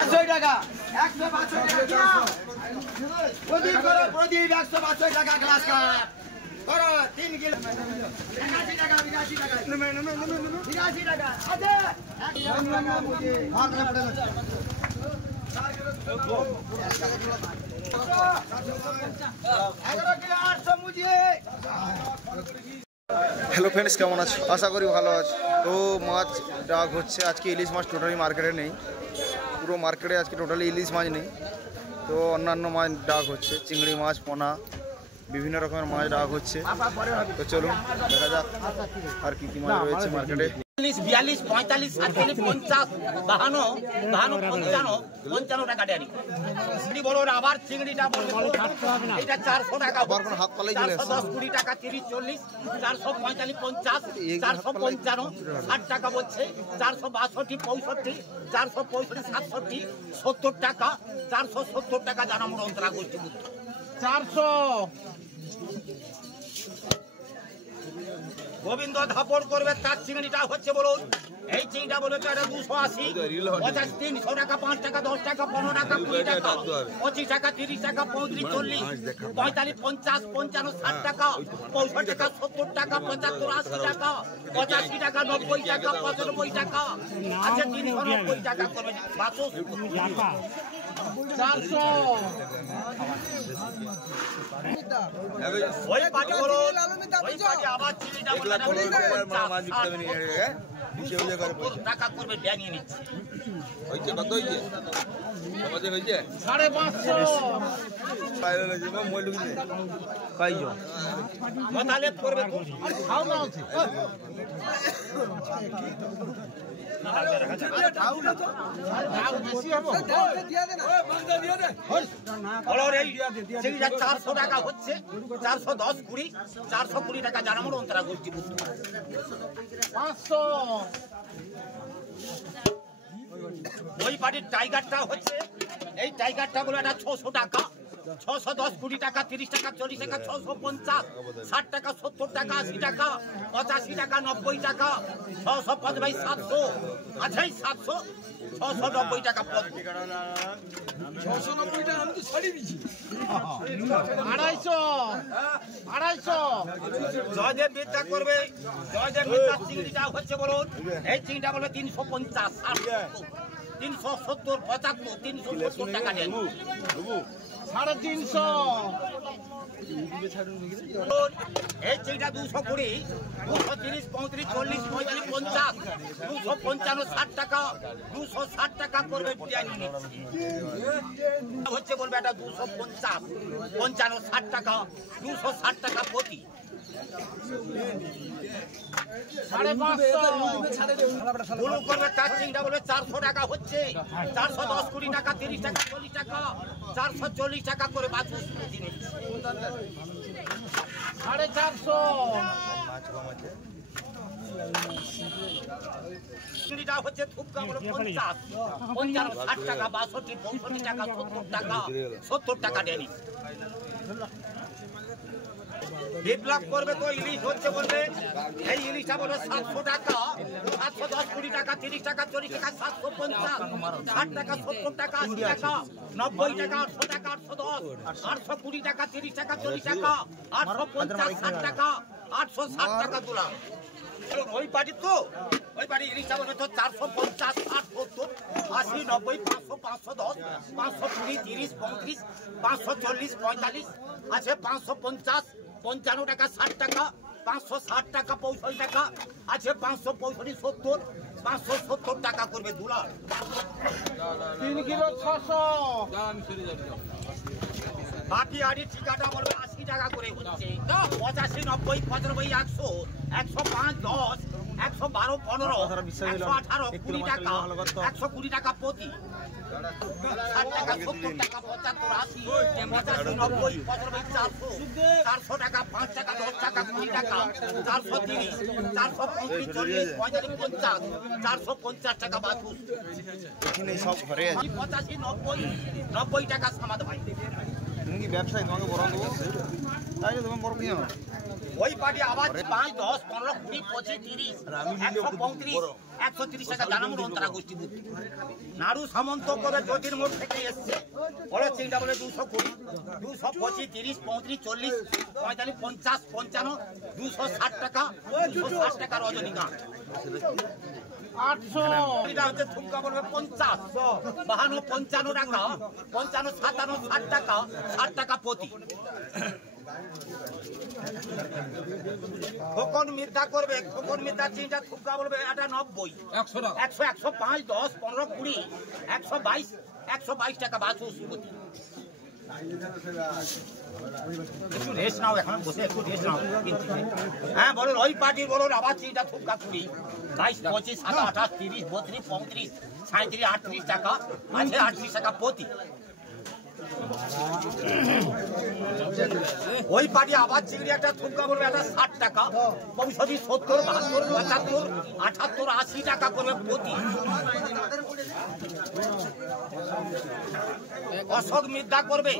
টাকা 162 টাকা প্রদীপ করো প্রদীপ 162 টাকা গ্লাস কাপ করো 3 কিলো 82 টাকা 82 টাকা 82 টাকা আছে 1 টাকা মুझे हाथ में पड़े 11 किलो 800 मुझे। হ্যালো ফ্রেন্ডস, কেমন আছো? আশা করি ভালো আছো। তো মাছ ডাক হচ্ছে আজকে, ইলিশ মাছ টোটালি মার্কেটে নেই, পুরো মার্কেটে আজকে টোটালি ইলিশ মাছ নেই। তো অন্যান্য মাছ ডাক হচ্ছে, চিংড়ি মাছ, পোনা, বিভিন্ন রকমের মাছ ডাক হচ্ছে। তো চলুন দেখা যাক আর কি কি মাছ রয়েছে মার্কেটে। 42, 45, 47, 50, 52, 55, 55 টাকা ডেয়ারি। বলো আবার চিংড়িটা বলবো এটা 400 টাকা, হাত পালাই চলে 410, 20 টাকা, 30, 40, 445, 50, 455, 60 টাকা বলছে, 462, 65, 465, 67, 70 টাকা, 470 টাকা জানামোর অন্তরা গোষ্ঠী 400। গোবিন্দ ধাপড় করবে তার চিংড়িটা হচ্ছে বলুন, এই চিংড়িটা বলে তো এটা 280, 50, 300 টাকা, 5 টাকা, 10 টাকা, 15 টাকা, 20 টাকা, 25 টাকা, 30 টাকা, 35, 40, 45, 50, 55, 60 টাকা, 65 টাকা, 70 টাকা, 75, 80 টাকা, 85 টাকা, 90 টাকা, 95 টাকা, আচ্ছা 390 টাকা করবে 400। ওই পাটি বলুন, ওই পাটি আবার চিনিটা বলে টাকা করবে ব্যাঙিয়ে নিচ্ছে। হয়েছে কত হয়েছে? আমাদের হয়েছে 550 তাহলে করবে খাও না চারশো টাকা হচ্ছে, 410, 20, 420 টাকা জানামোর অন্তরা গোষ্ঠী 500। ওই পাটির টাইগারটা হচ্ছে, এই টাইগারটা বলে একটা 600 টাকা, 610, 20 টাকা, 30 টাকা, 40 টাকা, 650, 60 টাকা, 70 টাকা, 80 টাকা, 85 টাকা, 90 টাকা, 650, 700, আচ্ছা 700, 690 টাকা পদ, 690 টাকা আমি তো ছাড়িয়ে দিচ্ছি, 250, জয়দেব বিদ্যা করবে, জয়দেব বিদ্যা চিংড়িটা হচ্ছে বলুন, এই চিংড়িটা বলে 350, 370, 75, 370 টাকা দেন, 350। এই চিংড়িটা 220, 230, 35, 40, 45, 50, 255, 60 টাকা, 260 টাকা করবে হচ্ছে বলবে এটা 250, 55, 60 টাকা, 260 টাকা প্রতি, 550 করবে তার চিংড়া বলে 400 টাকা হচ্ছে, 410, 20 টাকা, 30 টাকা, 40 টাকা, 440 টাকা করে 450 চিংড়িটা হচ্ছে থুপকা বলে 50, 55, 60 টাকা, 62, 65 টাকা, 70 টাকা, 70 টাকা ডেনিস। বিপ্লব করবে তো ইলিশ হচ্ছে বলবে, এই ইলিশটা বলবে 700 টাকা, 710, 20 টাকা, 30 টাকা, 40 টাকা, 750, 60 টাকা, 70 টাকা, 80 টাকা, 90 টাকা, 800 টাকা, 810, 820 টাকা, 30 টাকা, 40 টাকা, 850, 60 টাকা, 860 টাকা তোলা। ওই পার্টি তো ওই পার্টি ইলিশটা বলবে তো 450, 60, 70, 80, 90, 500, 510, 520, 30, 35, 540, 45, আছে 550, 55 টাকা, 60 টাকা, 560 টাকা, 65 টাকা, আছে 565, 70, 570 টাকা করবে দুলার 3 কিলো 600। বাকি আড়ি ঠিকাটা বলবে 80 টাকা করে হচ্ছে, 85, 90, 95, 100, 105, 10, 112, 15, 118, 20 টাকা, 120 টাকা প্রতি, 60 টাকা, 70 টাকা, 75, 80, 85, 90, 95, 400, 400 টাকা, 5 টাকা, 10 টাকা, 20 টাকা, 430, 435, 40, 45, 50, 450 টাকা 22, এখানে সব ঘরে আছে। 85, 90 টাকা সামাদ ভাই। তুমি কি ব্যবসায়ী, তোমাকে বড় দেবো, তাই তুমি বড় কি ওই পাটি আবার 5, 10, 15, 20, 25, 30, 135, 130 টাকা জানামুর অন্তরা গোষ্ঠী বুদ্ধি। নাড়ু সামন্ত করে জ্যোতির মোড় থেকে এসছে, বলে চিংড়া বলে 220, 225, 30, 35, 40, 45, 50, 55, 260 টাকা, 260 টাকা রজনীকান্ত। 800 এটা হচ্ছে ঠুমকা বলবে 50, 52, 55 টাকা, 55, 57, 60 টাকা, 60 টাকা প্রতি। খোকন মিথ্যা করবে, খোকন মিথ্যা চিন্তা ঠুমকা বলবে এটা 90, 100, 105, 10, 15, 20, 122, 122 টাকা বাচস্পতি। একটু রেস্ট নাও, এখন বসে একটু রেস্ট নাও। হ্যাঁ বলুন, ওই পার্টির বলুন আবার চিন্তা ঠুমকা 20, 22, 25, 27, 28, 30, 32, 35, 37, 38 টাকা আছে, 38 টাকা প্রতি। ওই পার্টি আবার চিংড়ি একটা ঠুমকা বলবে একটা 60 টাকা, ভবিষ্যৎ 70, 72, 75, 78, 80 টাকা করবে প্রতি। অশোক মিথ্যা করবে,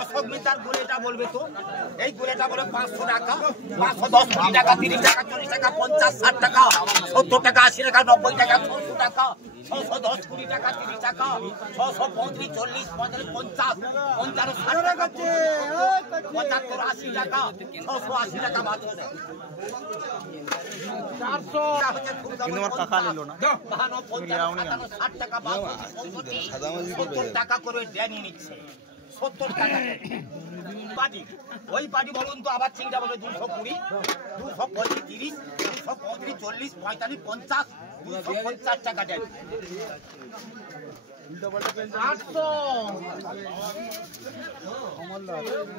অশোক মিথ্যার গোলেটা বলবে তো, এই গোলেটা বলে 500 টাকা, 510, 20 টাকা, 30 টাকা, 40 টাকা, 50, 60 টাকা, 70 টাকা, 80 টাকা, 90 টাকা, 600 টাকা, 610, 20 টাকা, 30 টাকা, 635, 40, 45, 50, 55, 60 টাকা, 75, 80 টাকা, 680 টাকা বাঁচো। 400 কিন্তু আমার কাকা নিল না, 60 টাকা বাঁচো, 70 টাকা করে ড্যানি নিচ্ছে, 70 টাকা পাটি। ওই পাটি বলুন তো আবার চিংড়া বলবে 220, 225, 30, 235, 40, 45, 50, 250 টাকা দেন। 800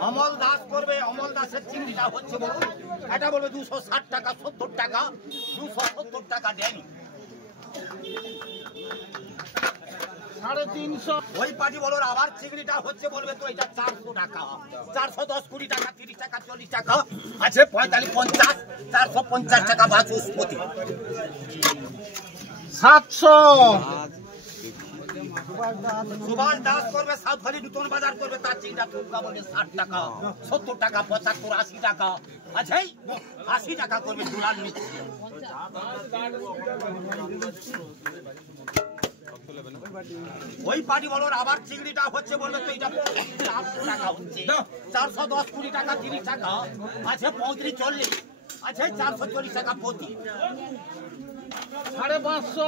অমল দাস করবে, অমল দাসের চিংড়িটা হচ্ছে বলুন এটা বলবে 260 টাকা, 70 টাকা, 270 টাকা দেন। 350 ওই পাটি বলুন আবার চিংড়িটা হচ্ছে বলবে তো এটা 400 টাকা, 410, 20 টাকা, 30 টাকা, 40 টাকা আছে, 45, 50, 450 টাকা বাচস্পতি। 700 সুভাষ দাস করবে, সাউথখালি নতুন বাজার করবে, তার চিংড়া ঠুমকা বলবে 60 টাকা, 70 টাকা, 75, 80 টাকা আছে, 80 টাকা করবে দুলাল মিত্র। ওই পাটি বলুন আবার চিংড়িটা হচ্ছে বলবে তো এটা 800 টাকা হচ্ছে, 410, 20 টাকা, 30 টাকা আছে, 35, 40 আছে, 440 টাকা প্রতি। 550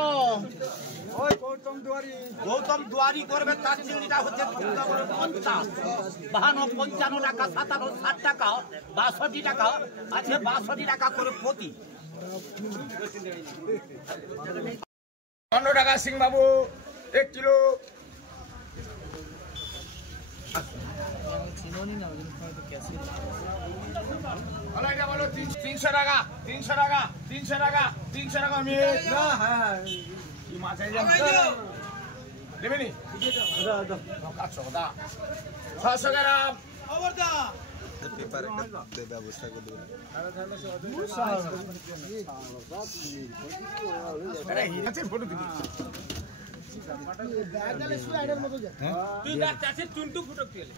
গৌতম দুয়ারি করবে, তার চিংড়িটা হচ্ছে 50, 52, 55 টাকা, 57, 60 টাকা, 62 টাকা আছে, 62 টাকা করে প্রতি। 15 টাকা সিং বাবু 1 কিলো। এটা বলো 300 টাকা, 300 টাকা, 300 টাকা, 300 টাকা মিনিট না। হ্যাঁ কি মাছ এই দেবেনি 600 গ্রাম খবরদা পেপার একটা ব্যবস্থা করে দেবেন। আরে হিরাচের ফটো দিবি ব্যাগলে শুয়ে আইডার মতো যা তুই না চাচে টুনটু ফুটক দিলে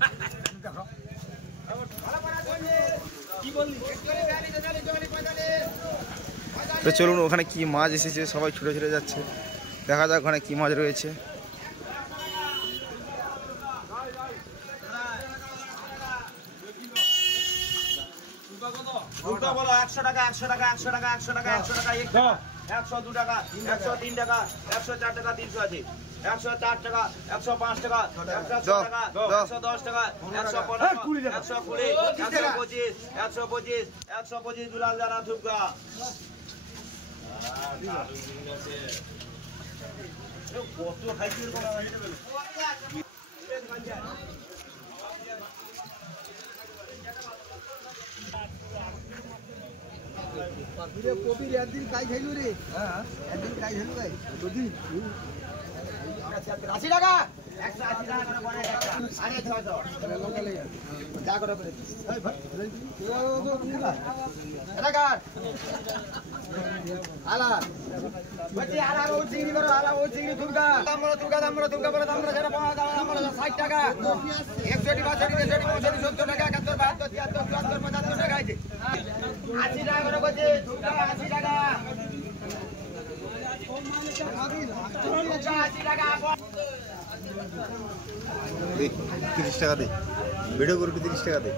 দেখো কি বললি তো চলুন ওখানে কি মাছ এসেছে, সবাই ছুটে ছুটে যাচ্ছে, দেখা যাক ওখানে কি মাছ রয়েছে। বলো 100 টাকা, 100 টাকা, 100 টাকা, 100 টাকা, 100 টাকা, 102 টাকা, 103 টাকা, 104 টাকা, 300 আছে, 104 টাকা, 105 টাকা, 106 টাকা, 110 টাকা, 115, 120, 125, 125, 125 দুলাল জানা থুপকা। কত খাইছিস কবির একদিন কাজ খাইলু রে। হ্যাঁ একদিন কাজ খাইলু ভাই দুদিন 80 টাকা, 180 টাকা করে বনে একটা, 650 যা করে বলে এই ভাই এটা কার আলা বচি আলা ও চিংড়ি বড়, আলা ও চিংড়ি থুকা দাম বড়, থুকা দাম বড়, থুকা বড় দাম বড়, যেটা পাওয়া দাম বড় 60 টাকা, 61 62 63 64 টাকা, 71 72 73 74 75 75 টাকা আছে। 80 টাকা করে করছে, 80 টাকা। 80 টাকা। 30 টাকা দে, ভিডিও করে 30 টাকা দে।